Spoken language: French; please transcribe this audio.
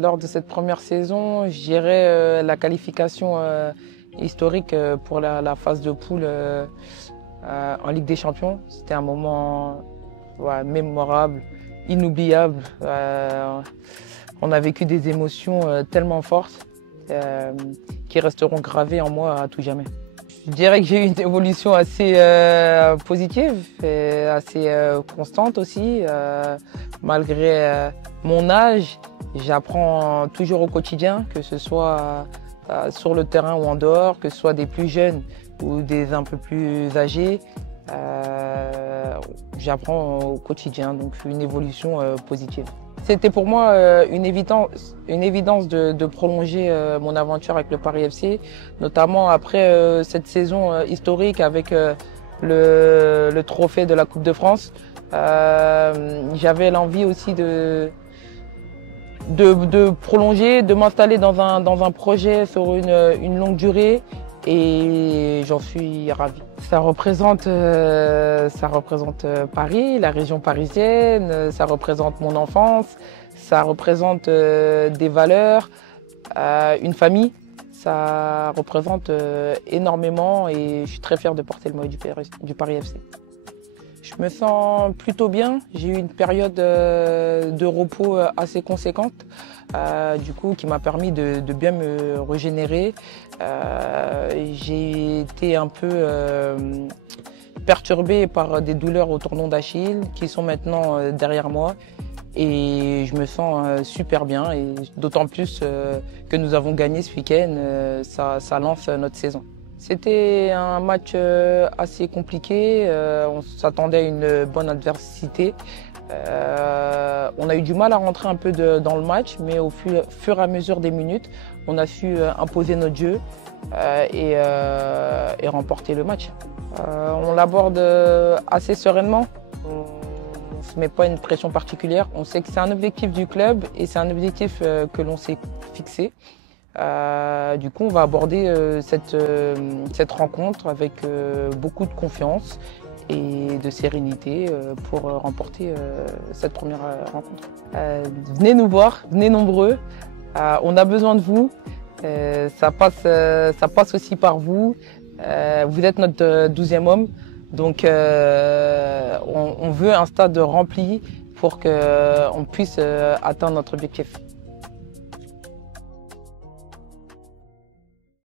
Lors de cette première saison, je dirais la qualification historique pour la phase de poule en Ligue des Champions. C'était un moment mémorable, inoubliable. On a vécu des émotions tellement fortes qui resteront gravées en moi à tout jamais. Je dirais que j'ai eu une évolution assez positive et assez constante aussi. Malgré mon âge, j'apprends toujours au quotidien, que ce soit sur le terrain ou en dehors, que ce soit des plus jeunes ou des un peu plus âgés. J'apprends au quotidien, donc une évolution positive. C'était pour moi une évidence de prolonger mon aventure avec le Paris FC, notamment après cette saison historique avec le trophée de la Coupe de France. J'avais l'envie aussi de prolonger, de m'installer dans un projet sur une longue durée, et j'en suis ravi. Ça représente Paris, la région parisienne, ça représente mon enfance, ça représente des valeurs, une famille. Ça représente énormément et je suis très fier de porter le maillot du Paris FC. Je me sens plutôt bien. J'ai eu une période de repos assez conséquente, du coup, qui m'a permis de bien me régénérer. J'ai été un peu perturbé par des douleurs au tendon d'Achille qui sont maintenant derrière moi. Et je me sens super bien, et d'autant plus que nous avons gagné ce week-end, ça lance notre saison. C'était un match assez compliqué, on s'attendait à une bonne adversité. On a eu du mal à rentrer un peu dans le match, mais au fur et à mesure des minutes, on a su imposer notre jeu et remporter le match. On l'aborde assez sereinement. On ne se met pas une pression particulière. On sait que c'est un objectif du club et c'est un objectif que l'on s'est fixé. Du coup, on va aborder cette rencontre avec beaucoup de confiance et de sérénité pour remporter cette première rencontre. Venez nous voir, venez nombreux. On a besoin de vous. Ça passe aussi par vous. Vous êtes notre 12e homme. Donc on veut un stade rempli pour qu'on puisse atteindre notre objectif.